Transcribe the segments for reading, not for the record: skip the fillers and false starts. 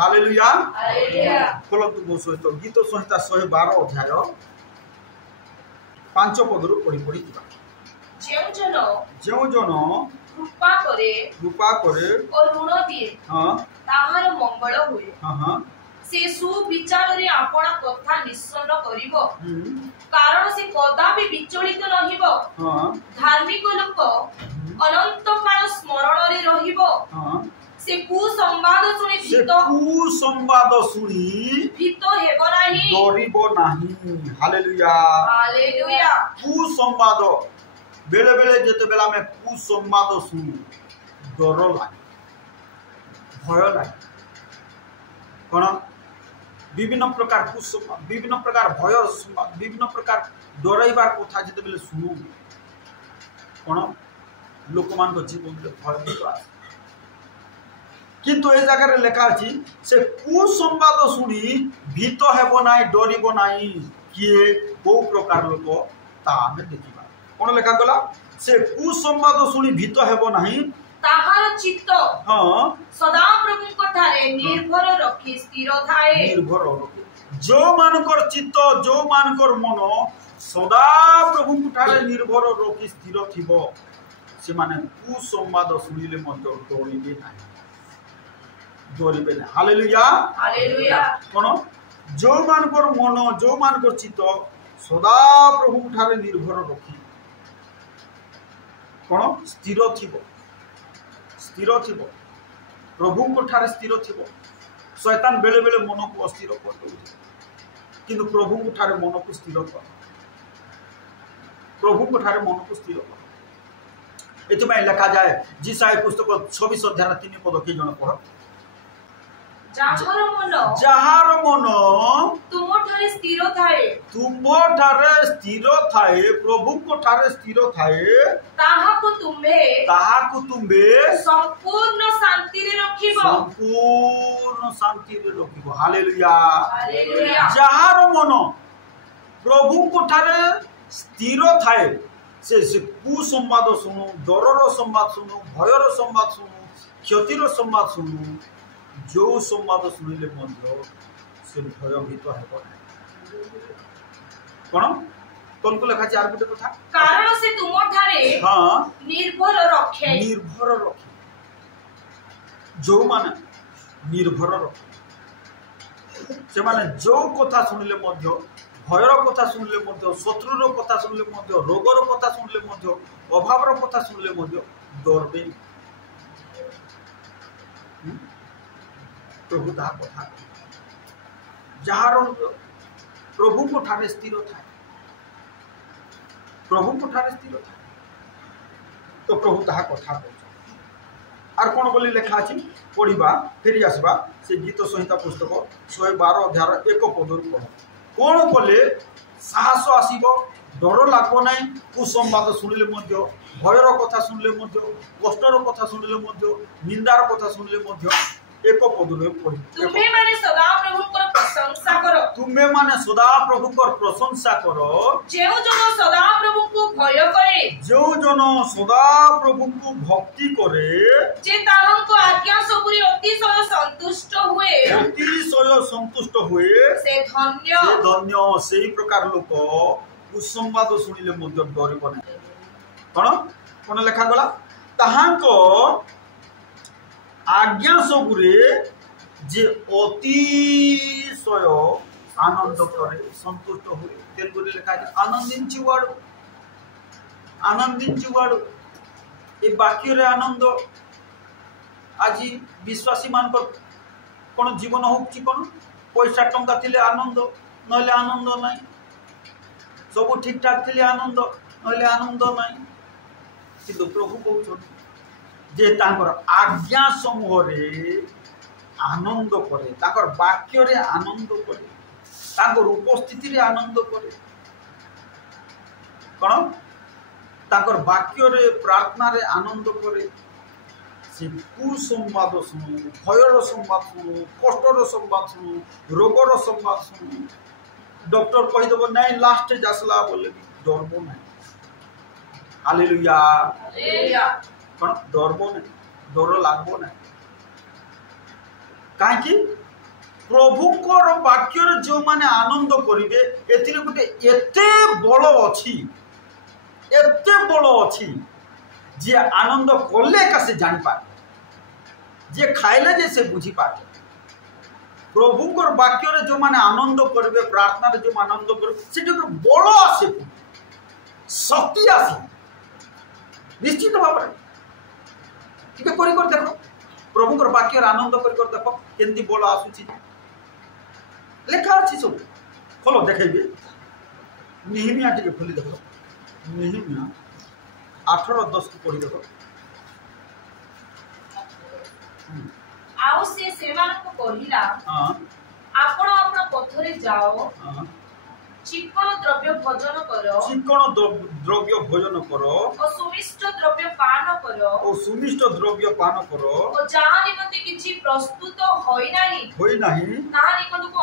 Hallelujah खोलतु मो सहित गीत संहिता 112 अध्याय 5 पदरु पढ़ी पढ़ी दिबा जेउ जन कृपा करे और ऋण दिए हां ताहार मंगल हुए हां से सुविचार रे आपण कथा निश्चल करिवो कारण से कदापि विचलित रहिबो हां धार्मिक लोक अनंत काल स्मरण रे रहिबो हां से कुसंवाद शुणी भीत हेबो नाही डरिबो नाही हालेलुया कुसंवाद बेले बेले जेते बेला में कुसंवाद सुनु डर लागे भय लागे कोन विभिन्न प्रकार कुसंवाद विभिन्न प्रकार भय संवाद विभिन्न प्रकार डराइबार कथा जेते बेले सुनु कोन लोक मान को जीवन में भय आसे किंतु ए जगह रे लिखा अछि से कुसंवाद सुनी भीत हेबो नाही डरिबो नाही किए को प्रकार लोक ता हमें देखिबा कोन लिखा गला से कुसंवाद सुनी भीत हेबो नाही ताहार चित्त हां सदा प्रभु को थारे निर्भर रखी स्थिर थाए निर्भर रखी जो मानकर चित्त जो मानकर मन सदा प्रभु को थारे निर्भर रखी स्थिर थिबो से माने कुसंवाद सुनिले मध्य डरिबे नाही डरिबे ना हालेलुया कोन जो मानकर मन जो मानकर चित्त सदा प्रभु ठारे निर्भर रखी कोन स्थिर थिबो प्रभु को ठारे स्थिर थिबो शैतान बेले बेले मन को अस्थिर कर दो किंतु प्रभु को ठारे मन को स्थिर कर प्रभु को ठारे मन को स्थिर कर एतमे लिखा जाए जिसाई पुस्तक 26 अध्याय 3 पद के जण पढ़ जहार मन तुम ठारे स्थिर थाए प्रभु को ठारे स्थिर थाए ताहाको तुम्बे संपूर्ण शांति रे रखिबो हालेलुया जहार मन प्रभु को ठारे स्थिर थाए से कुसंवाद सुनु डरर संवाद सुनु भयर संवाद सुनु क्षतिर संवाद सुनु जो संवाद सुनिले मध्य से भयभीत हेबो कोन कोन को लिखा चार गुटे कथा कारण से तुम ठारे हां निर्भर रखे जो माने निर्भर रखे से माने जो कथा सुनिले मध्य भयर कथा सुनिले मध्य शत्रुर कथा सुनिले मध्य रोगर कथा सुनिले मध्य अभावर कथा सुनिले मध्य डरबे प्रभु ता कथा जहार प्रभु को ठारे स्थिर थाए तो प्रभु ता कथा आर कोन बोली लिखा अछि पढ़िबा फेरी आसबा से गीत संहिता पुस्तक 112 अध्याय 1 पद पढ़ कोन बोले साहस आसीबो डर लागबो नै कुसंवाद सुनिले मध्य भयर कथा सुनिले मध्य कष्टर कथा सुनिले मध्य निंदार कथा सुनिले मध्य एक पद में पढ़ी तुम्हें माने सदा प्रभु को प्रशंसा करो जेउ जन सदा प्रभु को भय करे जो जन सदा प्रभु को भक्ति करे जे ताहंको आज्ञा सबुरी अतिशय संतुष्ट हुए से धन्य सेही प्रकार लोक कुसंवाद सुनिले मध्य डरिबो नै कोन लिखा गला ताहांको आज्ञा सबुरे जे अतिशय आनंद करे संतुष्ट हुए तेलुगु लिखा है आनंदिंचुवाड़ ए वाक्य रे आनंद आज विश्वासी मान कोन जीवन होछि कोन पैसा टंका थिले आनंद नले आनंद नाही सब ठीक ठाक थिले आनंद नले आनंद नाही किंतु प्रभु कहउछन जे तांकर आज्ञा समूह रे आनंद करे तांकर वाक्य रे आनंद करे तांकर उपस्थिति रे आनंद करे कोन तांकर वाक्य रे प्रार्थना रे आनंद करे से कुसंवाद सुनु भयर संवाद सुनु कष्टर संवाद सुनु रोगर संवाद सुनु डॉक्टर कहि देबो नहीं लास्ट जासला बोले डरबो नहीं हालेलुया कोन डरबो नहीं डर लागबो नहीं काहे कि प्रभुंकर वाक्य जो माने आनंद करिवे एथिरे गुटे एते बल अछि जे आनंद करले का से जानि पारे जे खाइले जे से बुझी पारे प्रभुंकर वाक्य जो माने आनंद करिवे प्रार्थना रे जो आनंद करिवे सेटा बल आसे शक्ति आसे निश्चित भाव ठीक है कर देखो प्रभुंकर वाक्य आनंद कर देखो केंदी बल आसुची लेखा अच्छी सब खोलो देखेबे निहिमिया टिके खोली देखो निहिमिया 18:10 को पढ़ी देखो आउ से सेवान को कहिला आपण आपण पथरे जाओ चिकन द्रव्य भोजन करो और सुमिष्ट द्रव्य पान करो और जहाँ निमंते किछि प्रस्तुत होई नाही ताहा निकट को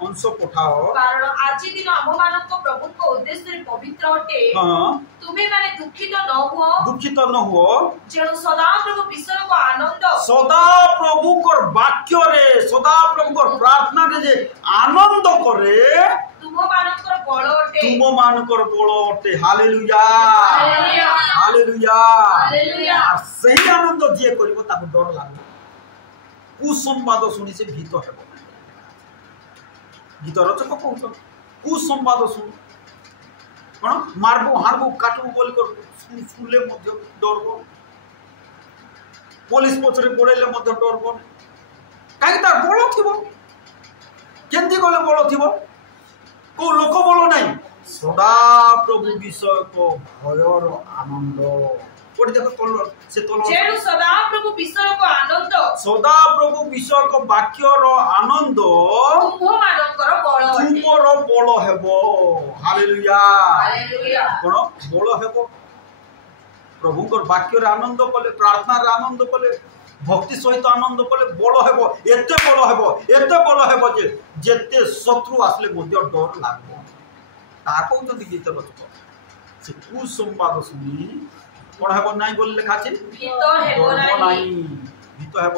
अंश पठाओ कारण आज दिन आम मानक प्रभु को उद्देश्य रे पवित्र हटे तुम्हें माने दुखित न हुओ जेणु सदा प्रभु विषय को आनंद सदा प्रभु को वाक्य रे सदा प्रभु को प्रार्थना रे जे आनंद करे तुम मानकर बल अटे हालेलुया हालेलुया सही आनंद जे करिवो ताको डर लागो कुसंवाद सुनी से भीत हेबो गीत रचक कहउछ कुसंवाद सुन कोन मारबो हारबो काटबो बोल कर सुनले मध्य डरबो पुलिस पछरे पड़ेले मध्य डरबो काई तार बल थिबो केंदी गले बल थिबो को लोक बल नहीं सदा प्रभु विषय को भयर आनंद कोठी देखो तोल से तोल जेनु सदा प्रभु विषय को आनंद सदा प्रभु विषय को वाक्य रो आनंद तुम मानकर बल हेबो हालेलुया कोन बल हेबो प्रभु को वाक्य रे आनंद कले प्रार्थना रे आनंद कले भक्ति सहित आनंद कले बल हेबो एते बल हेबो जे जेते शत्रु आसले मध्य डर लागबो ता कहउछथि गीत रचक से कुसंवाद सुनी कोन हेबो नाही बोल लेखा छै भीत हेबो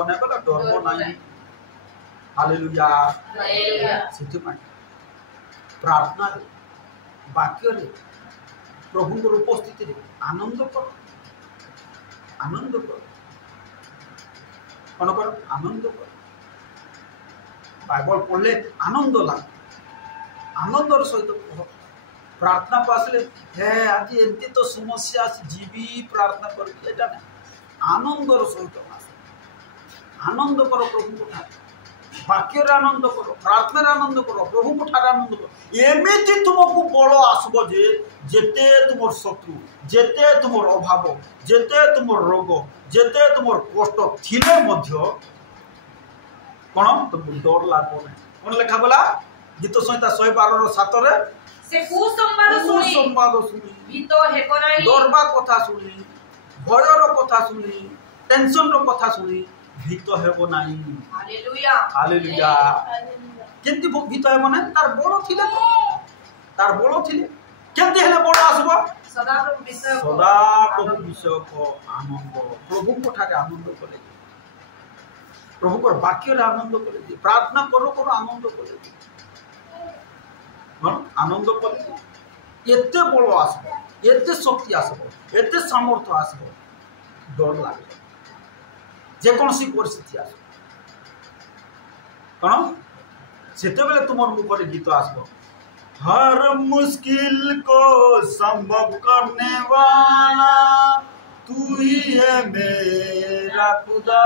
नाही बोला डरबो नाही हालेलुया सेति माने प्रार्थना रे वाक्य रे प्रभु को उपस्थिति रे आनंद करो कौन कर आनंद कर बाइबल पढ़ले आनंद लाग आनंदर सहित प्रार्थना को आसले हे आज एमती तो समस्या जीवी प्रार्थना कर आनंदर सहित आनंद करो प्रभु को वाक्य आनंद करो प्रार्थना आनंद करो प्रभु को आनंद करो एमती तुमको बल आसब जे जेते तुम शत्रु जेते तुम अभाव जेते तुम रोग जेते तुम कष्ट थिले मध्य कौन तुम डर लागो नहीं कौन लेखा बोला गीत संहिता 112:7 रे से कुसंवाद सुनी भीत हेबो नाही डरबा कथा सुनी भयर कथा सुनी टेंशन रो कथा सुनी भीत हेबो नाही हालेलुया केंती भीत हेबो नाही तार बल थिले केंती हेले बल आसबो सदा प्रभु विषय को आनंद प्रभु को ठाके आनंद करे प्रभु को वाक्य रे आनंद करे प्रार्थना करो आनंद करे आनंद करे एते बल आसबो एते शक्ति आसबो एते सामर्थ्य आसबो डर लागे जे कोनसी परिस्थिति आसबो कौन सेते बेले तुमर मुख रे गीत आसबो हर मुश्किल को संभव करने वाला तू ही है मेरा खुदा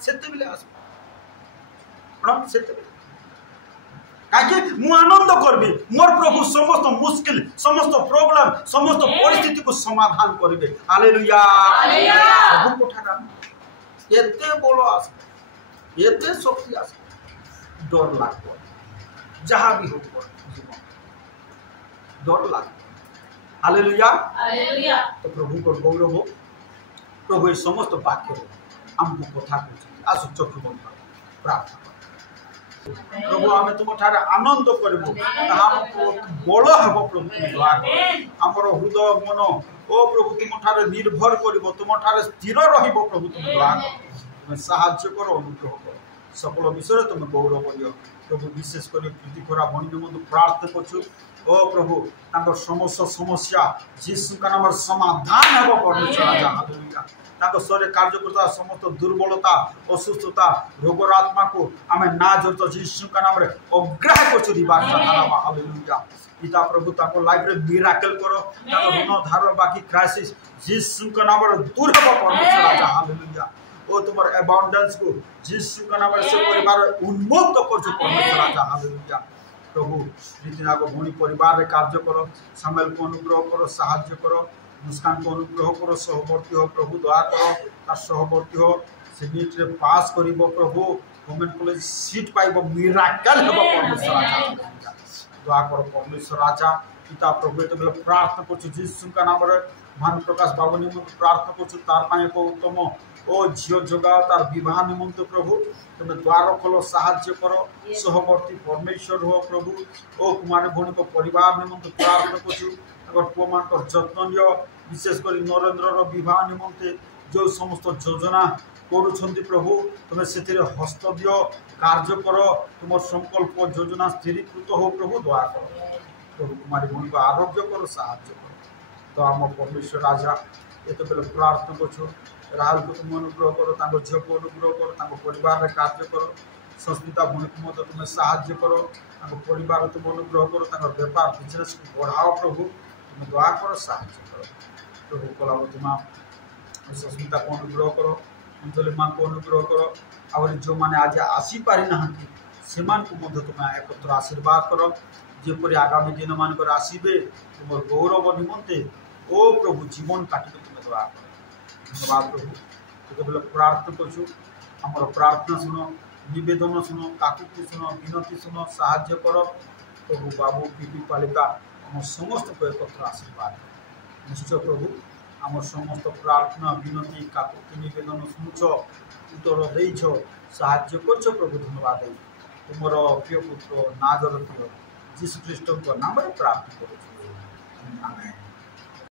सेते बेले आसबो सेते बेले काके मु आनंद करबी मोर प्रभु समस्त मुश्किल समस्त प्रॉब्लम समस्त परिस्थिति को समाधान करबे हालेलुया प्रभु को ठाका एते बोलो आस एते शक्ति आस डर लागो जहां भी हो जीवन डर लागो हालेलुया तो प्रभु को गौरव हो प्रभु ये समस्त वाक्य हमको कथा कहते आसु चक्षु बंद प्रार्थना प्रभु आम तुम ठारे आनंद करबो हमको बल हेबो प्रभु हमर हृदय मन ओ प्रभु तुम ठारे निर्भर करबो तुम ठारे स्थिर रहिबो प्रभु तुम तुम साहाय्य करो अनुग्रह करो सकल विषय तुम गौरव दियो प्रभु विशेष कर प्रीति खरा भणी निमंत प्रार्थना करछु ओ प्रभु तांको समस्त समस्या यीशु का नाम समाधान हेबो परमेश्वर राजा हालेलुया तांको शरीर कार्य करता समस्त दुर्बलता असुस्थता रोगर आत्मा को आमे ना जत यीशु का नाम रे अग्राह करछु दिबार नाम हालेलुया पिता प्रभु ताको लाइफ रे मिराकल करो ताको ऋण धार बाकी क्राइसिस यीशु का नाम रे दूर हेबो परमेश्वर राजा हालेलुया ओ तुमर अबाउंडेंस को यीशु का नाम से परिवार उन्मुक्त करछु परमेश्वर राजा हालेलुया प्रभु रीतिना को भूणी परिवार रे कार्य करो सामेल को अनुग्रह करो सहायता करो मुस्कान को अनुग्रह करो सहवर्ती हो प्रभु दया करो तार सहवर्ती हो से नीट रे पास करिवो प्रभु गवर्नमेंट कॉलेज सीट पाइबो मिराकल हेबो परमेश्वर राजा दया करो परमेश्वर राजा पिता प्रभु तो बेले प्रार्थना करछु यीशु का नाम रे मान प्रकाश बाबू निमंत प्रार्थना करछु तार पाए को उत्तम ओ झियो जोगाओ तार विवाह निमंत प्रभु तुम द्वार खोलो साहाय्य करो सहवर्ती परमेश्वर हो प्रभु ओ कुमार भणी को परिवार निमंत प्रार्थना करछु अगर पुआ मान को जत्न लियो विशेष कर नरेंद्र रो विवाह निमंत जो समस्त योजना करूछंती प्रभु तुम से हस्त दियो कार्य करो तुम संकल्प योजना स्थिरीकृत हो प्रभु दया करो प्रभु कुमारी भणी को आरोग्य करो साहाय्य करो तो आम परमेश्वर राजा ये तो बेले प्रार्थना करछु राहुल को तुम अनुग्रह करो तांको झील को अनुग्रह करो तांको परिवार रे कार्य करो संस्मिता भूमि को मत तुम साहाय्य करो तांको परिवार तुम अनुग्रह करो तांको व्यापार बिजनेस को बढ़ाओ प्रभु तुम दया करो साहाय्य करो प्रभु कलावती माँ संस्मिता को अनुग्रह करो अंजलि माँ को अनुग्रह करो और जो मैंने आज आसी पारि ना से तुम एकत्र आशीर्वाद करो जेपरी आगामी दिन मान आसबे तुम गौरव निमंते ओ प्रभु जीवन काटिक तुम दया करो धन्यवाद प्रभु तो बोले प्रार्थना करछु हमर प्रार्थना सुनो निवेदन सुनो काकुति सुनो विनती सुनो साहाय्य करो प्रभु बाबू पीपी पालिका हम समस्त को एकत्र आशीर्वाद निश्चय प्रभु आम समस्त प्रार्थना विनती काकुति निवेदन शुणुच उत्तर देछ साहाय्य करछ प्रभु धन्यवाद तुमर प्रिय पुत्र नाजर प्रिय जीशु ख्रीष्ट नाम प्रार्थना करूँ आमेन।